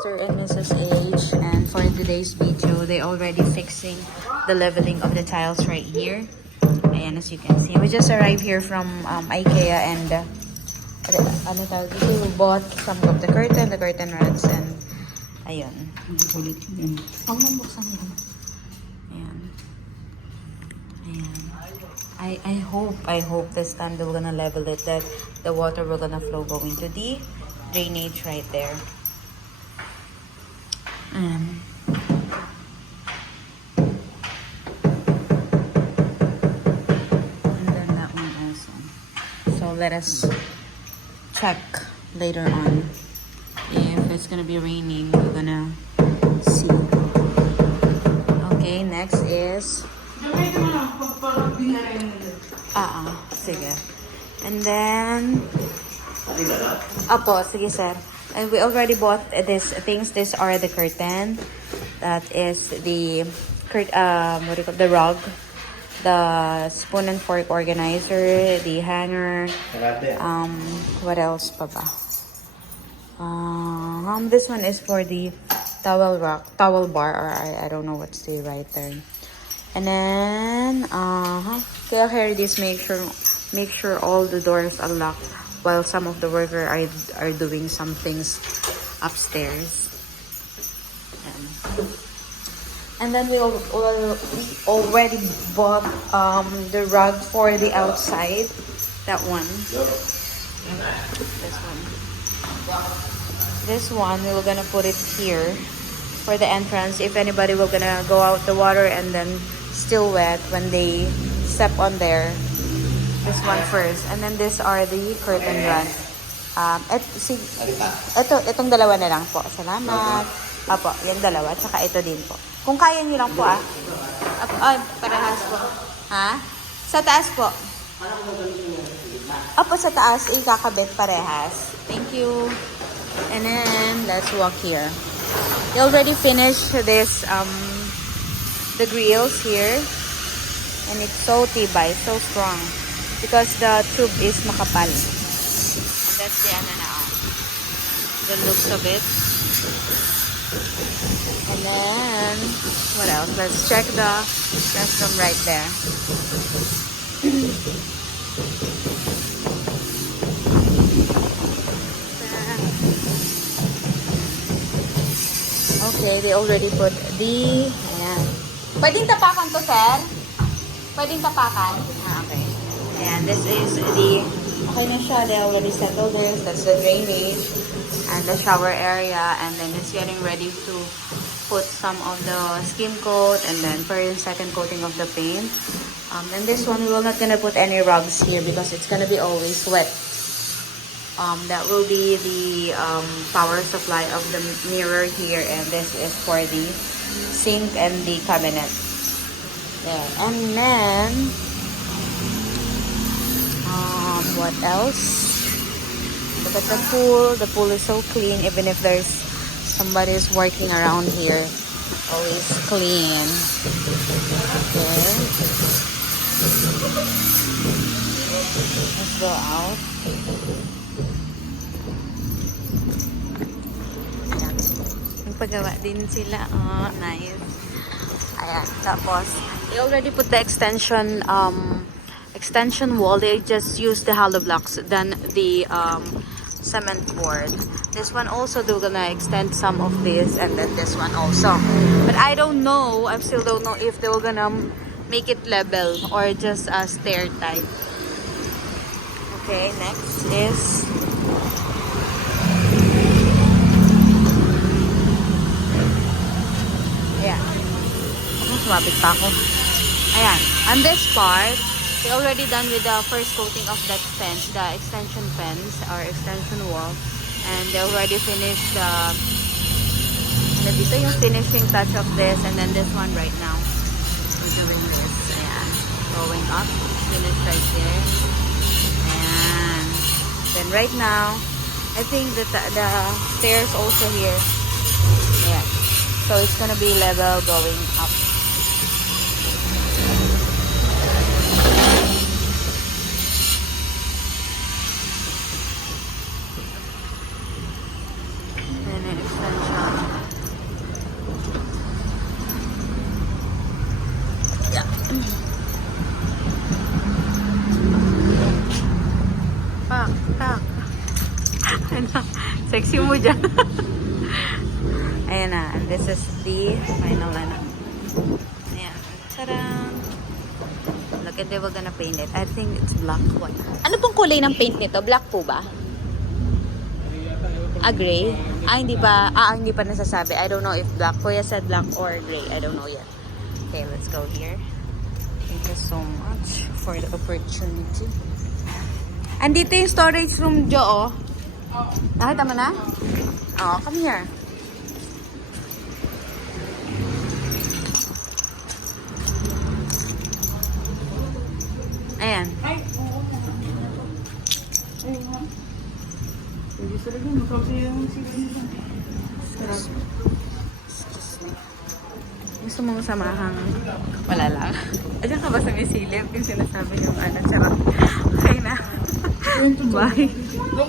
Mr. and Mrs. H, and for today's video, they already fixing the leveling of the tiles right here. Ayan, as you can see, we just arrived here from IKEA, and ano tawag dito, we bought some of the curtain rods, and ayun. Huwag mong buksan yun. Ayan. Ayan. I hope this time they're gonna level it, that the water will gonna flow going to the drainage right there. And then that one also. So let us check later on. If it's gonna be raining, we're gonna see. Okay, next is sige. And then Apo, sige sir. And we already bought these things. These are the curtain. That is the what do you call the rug, the spoon and fork organizer, the hanger. What else pa ba? This one is for the towel bar, or I don't know what's the right term. And then kaya carry this, make sure all the doors are locked while some of the workers are doing some things upstairs. And then we already bought the rug for the outside. That one. This one we were gonna put it here for the entrance. If anybody will gonna go out the water and then still wet when they step on there. This one first. And then these are the curtain rod. Itong dalawa na lang po. Salamat. Apo, yan dalawa. Tsaka ito din po. Kung kaya nyo lang po parehas po. Ha? Sa taas po. Apo, sa taas. Ikakabit parehas. Thank you. And then, let's walk here. They already finished this, the grills here. And it's so tibay, so strong. Because the tube is makapal. And that's the the looks of it. And then, what else? Let's check the restroom right there. Okay, they already put the... Ayan. Pwedeng tapakan to, sir? Pwedeng tapakan? Okay. And this is the, okay na siya, they already settled this. That's the drainage and the shower area. And then it's getting ready to put some of the skim coat and then for the second coating of the paint. And this one, we will not gonna put any rugs here because it's gonna be always wet. That will be the power supply of the mirror here, and this is for the sink and the cabinet. There. And then what else? Look at the pool. The pool is so clean, even if there's somebody is working around here. Always clean. Okay. Let's go out. Ayan. Nagpagawa din sila. Oh, nice. Ayan. Tapos, they already put the extension wall. They just use the hollow blocks than the cement board. This one also, they're gonna extend some of this, and then this one also. But I don't know. I still don't know if they were gonna make it level or just a stair type. Okay, next is sumabit pa ako. Ayan. On this part, they already done with the first coating of that fence, the extension fence or extension wall. And they already finished dito yung finishing touch of this, and then this one right now. We're doing this. Ayan. Going up. Finished right there. And then right now, I think that the stairs also here. Yeah. So it's gonna be level going up. And then extension. sexy mo dyan. Ayan na. This is the final ano. Ayan. Tadam! Look at we're gonna paint it. I think it's black one. Ano pong kulay ng paint nito? Black po ba? Gray? Hindi pa. Hindi pa nasasabi. I don't know if black. Kuya said black or gray. I don't know yet. Okay, let's go here. Thank you so much for the opportunity. Andito yung storage room, Jo, oh. Nakita mo na? Oh, come here. Ayan. Gusto mong samahang wala lang. Diyan ka ba sa misilip? Yung sinasabi yung ano, charot. Okay na. Bye.